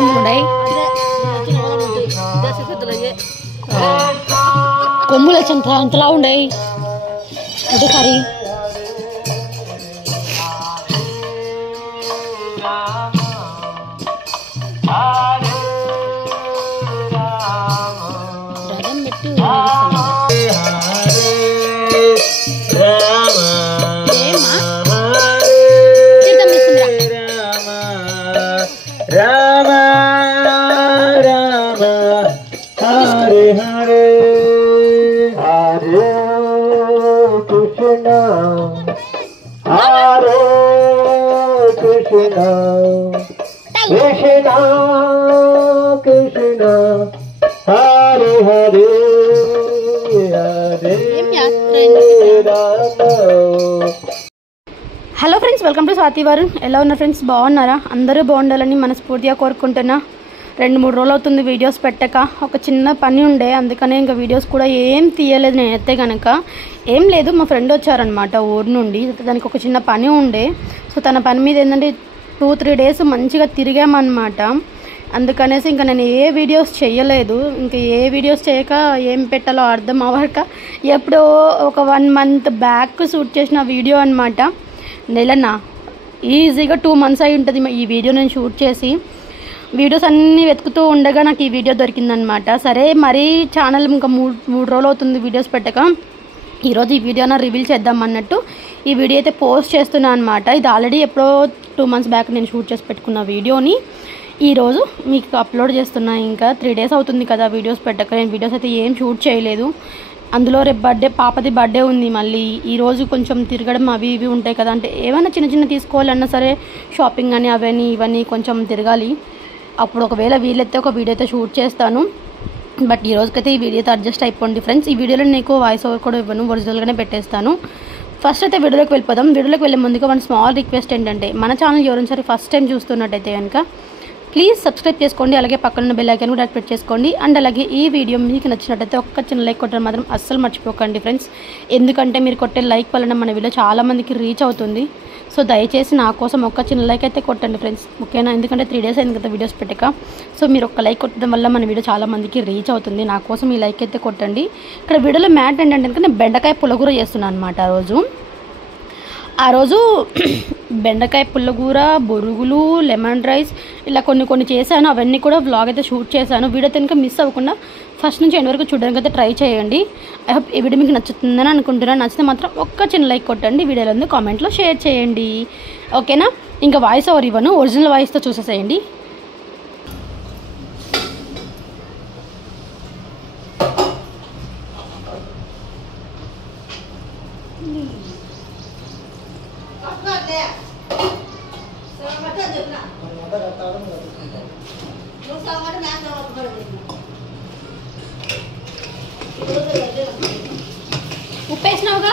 కొమ్ములు ఉన్నాయి కొమ్ములు వచ్చి అంతలా ఉన్నాయి ఒకసారి రథం పెట్టి Rama Rama Hare Hare Hare Krishna Hare Krishna Krishna Krishna Hare Hare Hare Rama. Hello friends, welcome to Swathi Varun. ఎలా ఉన్నారు ఫ్రెండ్స్? బాగున్నారా? అందరూ బాగుండాలని మనస్ఫూర్తిగా కోరుకుంటున్నా. 2-3 రోజులు అవుతుంది వీడియోస్ పెట్టక. ఒక చిన్న పని ఉండే, అందుకనే ఇంకా వీడియోస్ కూడా ఏం తీయలేదు నేనైతే కనుక. ఏం లేదు, మా ఫ్రెండ్ వచ్చారనమాట ఊరు నుండి. దానికి ఒక చిన్న పని ఉండే. సో తన పని మీద ఏంటంటే 2-3 డేస్ మంచిగా తిరిగామన్నమాట. అందుకనేసి ఇంకా నేను ఏ వీడియోస్ చేయలేదు. ఇంకా ఏ వీడియోస్ చేయక ఏం పెట్టాలో అర్థం అవ్వక ఎప్పుడో ఒక 1 మంత్ బ్యాక్ షూట్ చేసిన వీడియో అనమాట. నెలనా ఈజీగా 2 మంత్స్ అయి ఉంటుంది ఈ వీడియో నేను షూట్ చేసి. వీడియోస్ అన్నీ వెతుకుతూ ఉండగా నాకు ఈ వీడియో దొరికిందనమాట. సరే మరీ ఛానల్ ఇంకా 3 రోజులు అవుతుంది వీడియోస్ పెట్టక. ఈరోజు ఈ వీడియోన రివీల్ చేద్దాం అన్నట్టు ఈ వీడియో అయితే పోస్ట్ చేస్తున్నాను అనమాట. ఇది ఆల్రెడీ ఎప్పుడో 2 మంత్స్ బ్యాక్ నేను షూట్ చేసి పెట్టుకున్న వీడియోని ఈరోజు మీకు అప్లోడ్ చేస్తున్నా. ఇంకా 3 డేస్ అవుతుంది కదా వీడియోస్ పెట్టక. నేను వీడియోస్ అయితే ఏం షూట్ చేయలేదు. అందులో రేపు పాపది బర్త్డే ఉంది. మళ్ళీ ఈరోజు కొంచెం తిరగడం అవి ఇవి ఉంటాయి కదా, అంటే ఏమైనా చిన్న తీసుకోవాలన్నా సరే షాపింగ్ అని అవన్నీ ఇవన్నీ కొంచెం తిరగాలి. అప్పుడు ఒకవేళ వీలైతే ఒక వీడియో అయితే షూట్ చేస్తాను. బట్ ఈ రోజుకైతే ఈ వీడియోతో అడ్జస్ట్ అయిపోండి ఫ్రెండ్స్. ఈ వీడియోలో నీకు వాయిస్ ఓవర్ కూడా ఇవ్వను, ఒరిజినల్గానే పెట్టేస్తాను. ఫస్ట్ అయితే వీడియోలోకి వెళ్ళిపోదాం. వీడియోలోకి వెళ్ళే ముందుగా వన్ స్మాల్ రిక్వెస్ట్ ఏంటంటే, మన ఛానల్ ఎవరైనా సరే ఫస్ట్ టైం చూస్తున్నట్టయితే కనుక ప్లీజ్ సబ్స్క్రైబ్ చేసుకోండి. అలాగే పక్కన బెల్ ఐకాన్ కూడా యాక్టివేట్ చేసుకోండి. అండ్ అలాగే ఈ వీడియో మీకు నచ్చినట్టయితే ఒక్క చిన్న లైక్ కొట్టడం మాత్రం అస్సలు మర్చిపోకండి ఫ్రెండ్స్. ఎందుకంటే మీరు కొట్టే లైక్ వలన మన వీడియో చాలామందికి రీచ్ అవుతుంది. సో దయచేసి నా కోసం ఒక్క చిన్న లైక్ అయితే కొట్టండి ఫ్రెండ్స్, ఓకేనా? ఎందుకంటే 3 డేస్ అయింది కదా వీడియోస్ పెట్టక. సో మీరు ఒక్క లైక్ కొట్టడం వల్ల మన వీడియో చాలామందికి రీచ్ అవుతుంది. నా కోసం ఈ లైక్ అయితే కొట్టండి. ఇక్కడ వీడియోలో మ్యాట్ ఏంటంటే నేను బెండకాయ పుల్లగూర చేస్తున్నాను అనమాట. ఆ రోజు బెండకాయ పుల్లగూర, బొరుగులు, లెమన్ రైస్ ఇలా కొన్ని చేశాను. అవన్నీ కూడా వ్లాగ్ అయితే షూట్ చేశాను. వీడియో కనుక మిస్ అవ్వకుండా ఫస్ట్ నుంచి ఎండ్ వరకు చూడడానికి అయితే ట్రై చేయండి. ఐ హోప్ ఈ వీడియో మీకు నచ్చుతుందని అనుకుంటున్నాను. నచ్చితే మాత్రం ఒక్క చిన్న లైక్ కొట్టండి. వీడియోలో ఉంది కామెంట్లో షేర్ చేయండి, ఓకేనా? ఇంకా వాయిస్ ఓవర్ ఇవ్వను, ఒరిజినల్ వాయిస్తో చూసేసేయండి. ఉప్పేసినావుగా?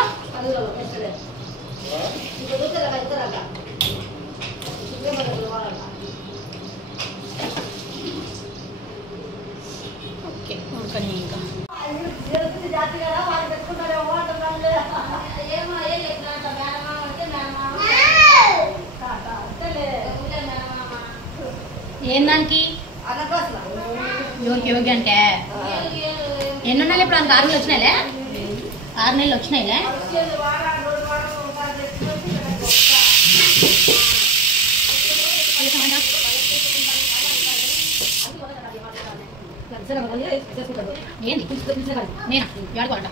ఓకే, ఉడకని ఇంకా ఏందానికి యోగి అంటే ఎన్ని ఉన్నాయి ఇప్పుడు? అంత 6 నెలలు వచ్చినాయిలే. 6 నెలలు వచ్చినాయిలే. ఏంది నేను ఆడుకోవాలంట.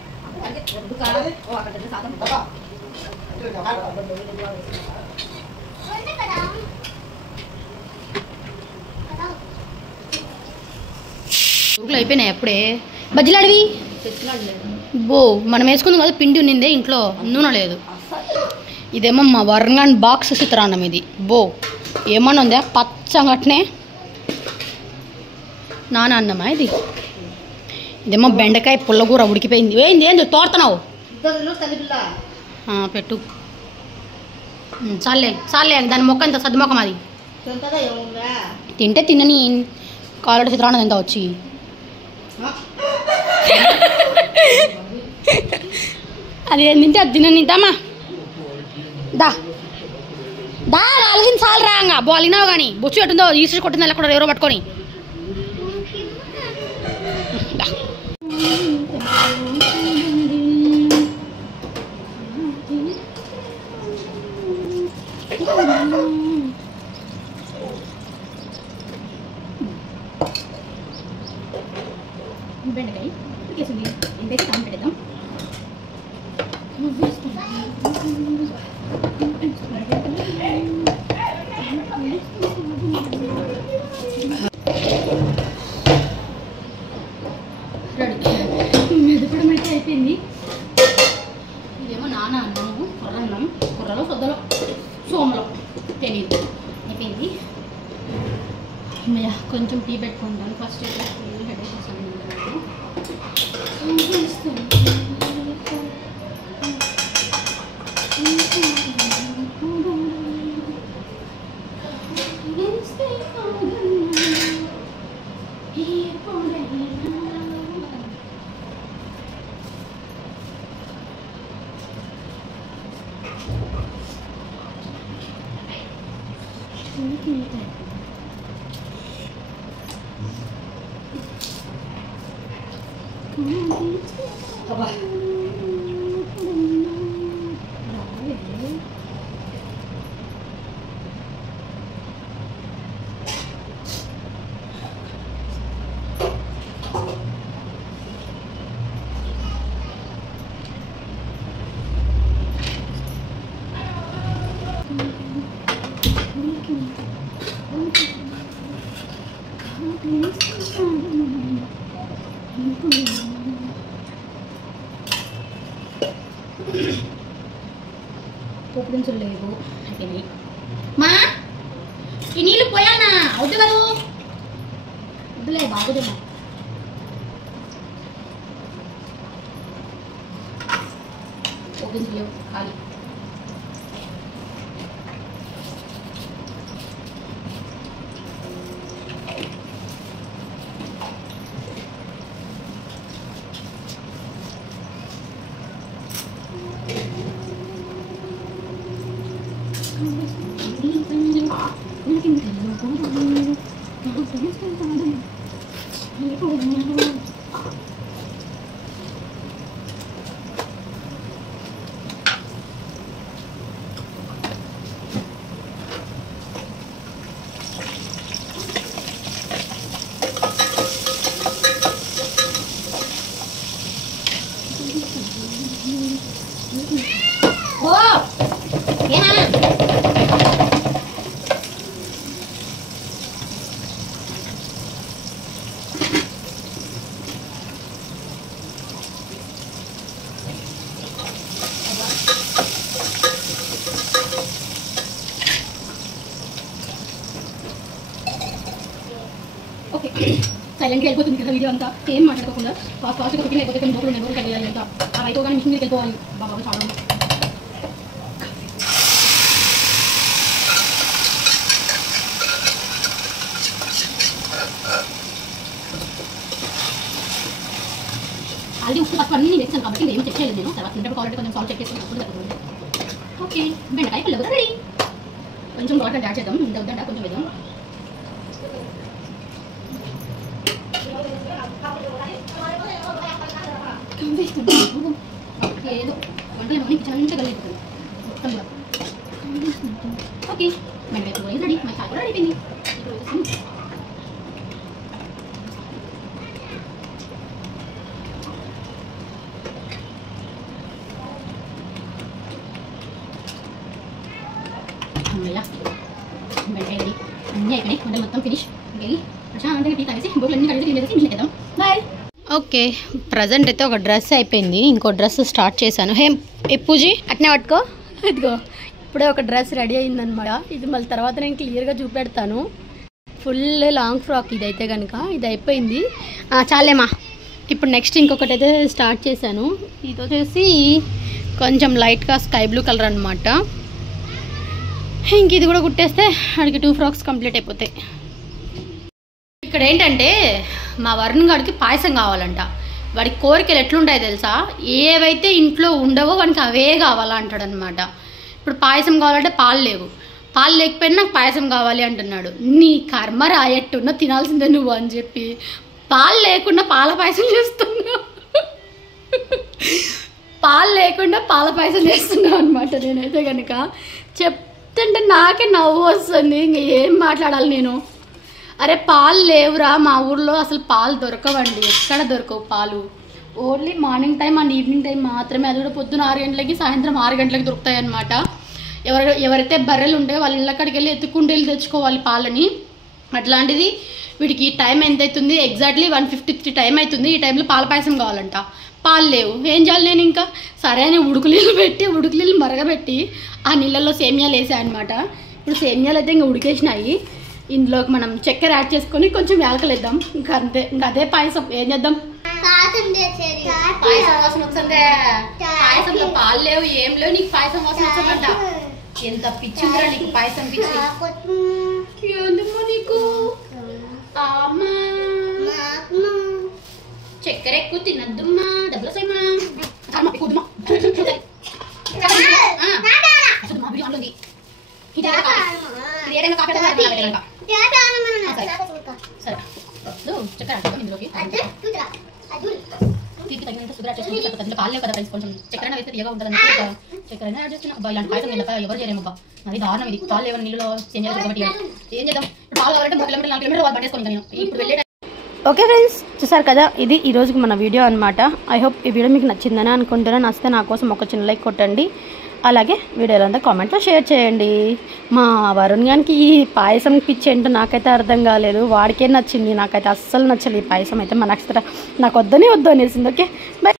ఊరుకులు అయిపోయినాయి అప్పుడే. బజ్జీలు అడివి బో మనం వేసుకుంది కదా, పిండి ఉన్నిందే ఇంట్లో, నూనె లేదు. ఇదేమో మా వరంగల్ బాక్స్ చిత్రాన్నం. ఇది బో ఏమన్నా ఉందా పచ్చగట్నే నాన్న అన్నమా ఇది. ఇదేమో బెండకాయ పుల్లగూర ఉడికిపోయింది. ఏంది తోడుతున్నావు? పెట్టు. చాలే దాని మొక్క ఇంత సద్దు మొక్కం. అది తింటే తినని కాలడి చిత్రాన్నం ఎంత వచ్చి అది తింటే అది తిననిద్దామా? దా దా వాళ్ళకి అయిపోయింది చాలు రాగా బాలినావు కానీ బొచ్చు పెట్టుందో ఈసి కొట్టిందా కూడా ఎవరో పట్టుకొని బెండకాయ కేసింది ఇంతైతే తాము పెట్టేద్దాం మెదపడం అయితే అయిపోయింది ఇదేమో నాన్న అన్నాము కొర్రన్నం కుర్రలో సొద్దలో సోమలో తెలియదు అయిపోయింది కొంచెం టీ పెట్టుకుంటాను ఫస్ట్ హెడ్ చేస్తాను పోపు దినుసులు లేవు అయిపోయినాయి మా ఈ నీళ్ళు పోయానా వద్దు కదా వద్దులే బాగుదేమో పోపు దినుసులు లేవు ఖాళీ ఓకే సైలెంట్గా వెళ్ళిపోతుంది కదా వీడియో అంతా ఏం మాట్లాడుకోకుండా ఫాస్ట్గా కుకింగ్ అయిపోతే కొన్ని బోర్లు నెంబర్లు వెళ్ళాలి అంతా అవి అయిపోగానే మిషన్ మీదకి వెళ్ళిపోవాలి బాగా చాలా ఆల్రెడీ ఉప్పు తక్కువ అన్నీ నేను వేసాను కాబట్టి ఏం చెక్ చేయలేదు నేను తర్వాత ఇంటర్ కావాలంటే కొంచెం సాల్ట్ చెక్ చేసుకుని తగ్గుతుంది ఓకే బెండకాయ పిల్లలు రెడీ కొంచెం వాటర్ యాడ్ చేద్దాం ఇంత వద్దంట కొంచెం వేద్దాం ఏదో వంటలు మమ్మీ కిచెన్ కలిగిపోతుంది మొత్తం ఓకే బెండకాయ కూర రెడీ మా చాయ్ కూడా రెడీ అయిపోయింది బెండకాయ రెడీ అన్నీ అయిపోయినాయి వంటలు మొత్తం ఫినిష్ వెళ్ళి ప్రశాంతంగా టీ తాగేసి బోట్లు అన్ని కలిసి తినేసి మిషన్ ఎక్కేద్దాం బాయ్ ఓకే ప్రజెంట్ అయితే ఒక డ్రెస్ అయిపోయింది ఇంకో డ్రెస్ స్టార్ట్ చేశాను ఏ పూజీ అట్నే పట్టుకో ఇదిగో ఇప్పుడే ఒక డ్రెస్ రెడీ అయిందనమాట ఇది మళ్ళీ తర్వాత నేను క్లియర్గా చూపెడతాను ఫుల్ లాంగ్ ఫ్రాక్ ఇది అయితే కనుక ఇది అయిపోయింది చాలేమా ఇప్పుడు నెక్స్ట్ ఇంకొకటి అయితే స్టార్ట్ చేశాను ఇది వచ్చేసి కొంచెం లైట్గా స్కై బ్లూ కలర్ అనమాట ఇంక ఇది కూడా కుట్టేస్తే వాడికి 2 ఫ్రాక్స్ కంప్లీట్ అయిపోతాయి ఇక్కడ ఏంటంటే మా వరుణ్ గారికి పాయసం కావాలంట వాడి కోరికలు ఎట్లుంటాయి తెలుసా ఏవైతే ఇంట్లో ఉండవో వానికి అవే కావాలంటాడు అనమాట ఇప్పుడు పాయసం కావాలంటే పాలు లేవు పాలు లేకపోయినా నాకు పాయసం కావాలి అంటున్నాడు. నీ కర్మ రాయట్టున్నా తినాల్సిందే నువ్వు అని చెప్పి పాలు లేకుండా పాల పాయసం చేస్తున్నా. పాలు లేకుండా పాల పాయసం చేస్తున్నావు అనమాట. నేనైతే కనుక చెప్తుంటే నాకే నవ్వు వస్తుంది. ఇంక ఏం మాట్లాడాలి నేను. అరే పాలు లేవురా, మా ఊర్లో అసలు పాలు దొరకవండి, ఎక్కడ దొరకవు పాలు. Only morning time and evening time మాత్రమే. అది కూడా పొద్దున 6 గంటలకి సాయంత్రం 6 గంటలకి దొరుకుతాయి అనమాట. ఎవరైతే బర్రెలు ఉంటే వాళ్ళ ఇళ్ళక్కడికి వెళ్ళి ఎత్తుకుంటూ వెళ్ళి తెచ్చుకోవాలి పాలని. అట్లాంటిది వీడికి టైం ఎంత అవుతుంది, ఎగ్జాక్ట్లీ 1:53 టైం అవుతుంది. ఈ టైంలో పాల పాయసం కావాలంట. పాలు లేవు, ఏం చేయాలి నేను? ఇంకా సరే అని ఉడుకులీళ్ళు మరగబెట్టి ఆ నీళ్ళల్లో సేమియాలు వేసాయి అనమాట. ఇప్పుడు సేమియాలు అయితే ఇంకా ఉడికేసినాయి. ఇందులోకి మనం చక్కెర యాడ్ చేసుకొని కొంచెం యాలకలేద్దాం. ఇంకా అంతే, ఇంకా అదే పాయసం. ఏం చేద్దాం? పాయసం వాసన వస్తుందే. పాయసంలో పాలు లేవు, ఏం లేవు, నీకు పాయసం వాసన వస్తుందంట. ఎంత పిచ్చిందిరా నీకు పాయసం పిచ్చి. ఎందుకో నీకు చక్కెర ఎక్కువ తినద్దుమ్మా, డబ్బులు వస్తాయమ్మా. తీపి తగినంత షుగర్ యాడ్ చేసుకుంటే పాలు లేవు కదా ఫ్రెండ్స్, కొంచెం చక్కెర వేస్తే తీయగా ఉంటుంది. చక్కెర యాడ్ చేస్తున్నా. ఇలాంటి పాయసం ఎవరు చేయలేమబ్బా, అది దారుణం. ఇది పాలు లేవని నీళ్ళలో సేమియాలు కాబట్టి ఏం చేద్దాం? పాలు కావాలంటే 3 కిలోమీటర్లు 4 కిలోమీటర్లు వాళ్ళు పట్టేసుకొని నేను ఇప్పుడు వెళ్ళే. ఓకే ఫ్రెండ్స్, చూసారు కదా, ఇది ఈరోజుకి మన వీడియో అనమాట. ఐ హోప్ ఈ వీడియో మీకు నచ్చిందని అనుకుంటున్నాను. నచ్చితే నా కోసం ఒక చిన్న లైక్ కొట్టండి. అలాగే వీడియోలో అంతా కామెంట్లో షేర్ చేయండి. మా వరుణ్ గారికి ఈ పాయసం పిచ్చి ఏంటో నాకైతే అర్థం కాలేదు. వాడికే నచ్చింది, నాకైతే అస్సలు నచ్చలేదు ఈ పాయసం అయితే. మా నక్షత్ర నాకు వద్దు అనేసింది. Okay bye.